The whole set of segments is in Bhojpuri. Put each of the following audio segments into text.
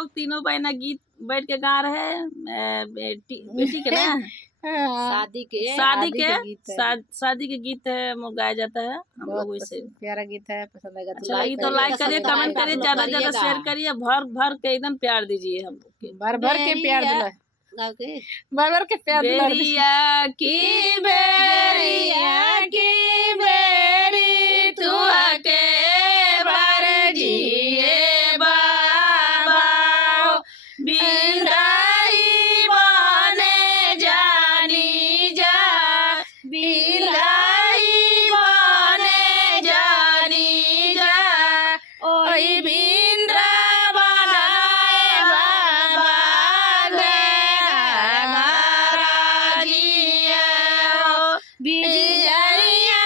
लोग तीनों बहना गीत बैठ के गा रहे हैं बेटी के ना शादी के शादी के गीत है वो गाया जाता है। हम लोग वैसे प्यारा गीत है, पसंद आएगा तो तो लाइक करिए, कमेंट करिए, ज्यादा से ज्यादा शेयर करिए, भर भर के एकदम प्यार दीजिए हम लोग के, भर भर के प्यार दिला, भर भर के प्यार दिला। बेरिया की बेरी तू आके भर जिए बाबा बिंदाई बने जानी जा बिंदाई बने जानी जा ओई बिंद्रा बनाए बाबा बिजलिया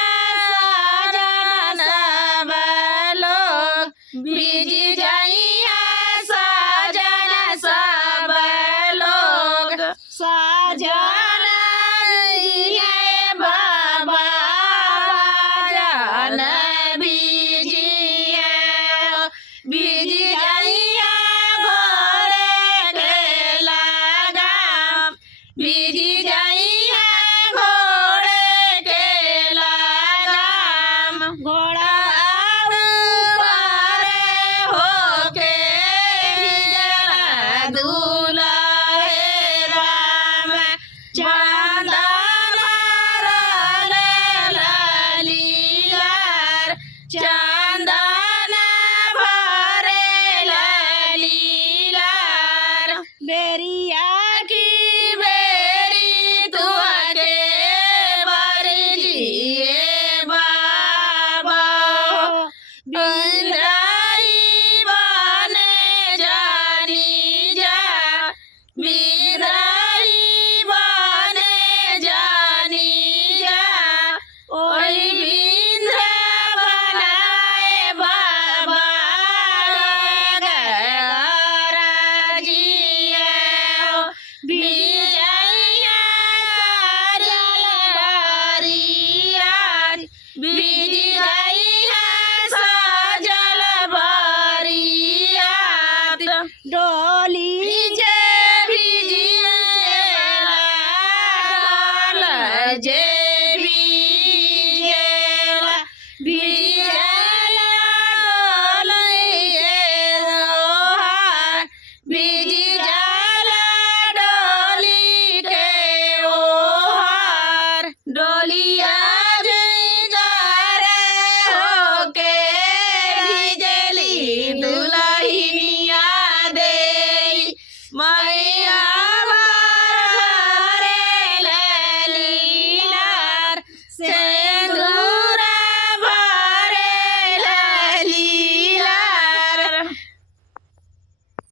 साजन सब लोग बिजलिया साजन सब लोग साजन ये बाबा जान बीजिए बिजलिया भोरे के लगा बिजलिया घोड़े के लगाम घोड़ा होके दूल्हा राम चंदन लीलार चंदन भरे लीलार बेरिया की बेरी तू आके बरजिए बाबा बिंद्राई बने जानी जा बिंद्राई बने जानी जा ओई बिंद्रा बनाए बाबा राजिए बिजलिया सजल बारियात डोली